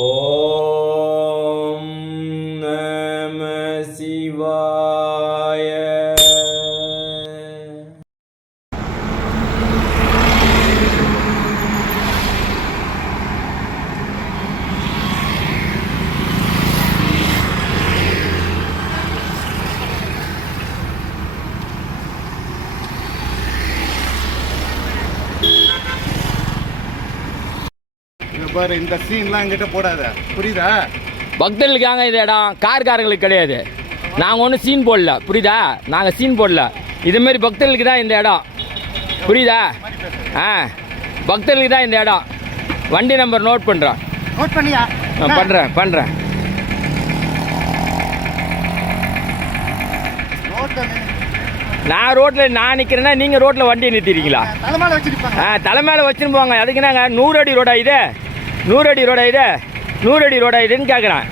ॐ नमः शिवा பாரு இந்த சீன்லாம் என்கிட்ட போடாத. புரியுதா? பக்தர்களுக்காக இந்த இடம். கார்காரங்களுக்கு கிடையாது. நாங்கள் ஒன்றும் சீன் போடல. புரியுதா? நாங்கள் சீன் போடல. இதுமாரி பக்தர்களுக்கு தான் இந்த இடம். புரியுதா? ஆ. பக்தர்களுக்கு தான் இந்த இடம். வண்டி நம்பர் நோட் பண்ணுறோம் நோட் பண்ணியா? பண்ணுறேன் பண்ணுறேன் நான் ரோட்டில் நான் நிற்கிறேன்னா நீங்கள் ரோட்டில் வண்டியை வச்சிருப்பாங்க. ஆ தலை மேலே வச்சுன்னு போங்க. அதுக்கு நாங்கள் நூறு அடி ரோடா இது? நூறு அடி ரோடு இது நூறு அடி ரோடு இதுன்னு கேட்குறேன்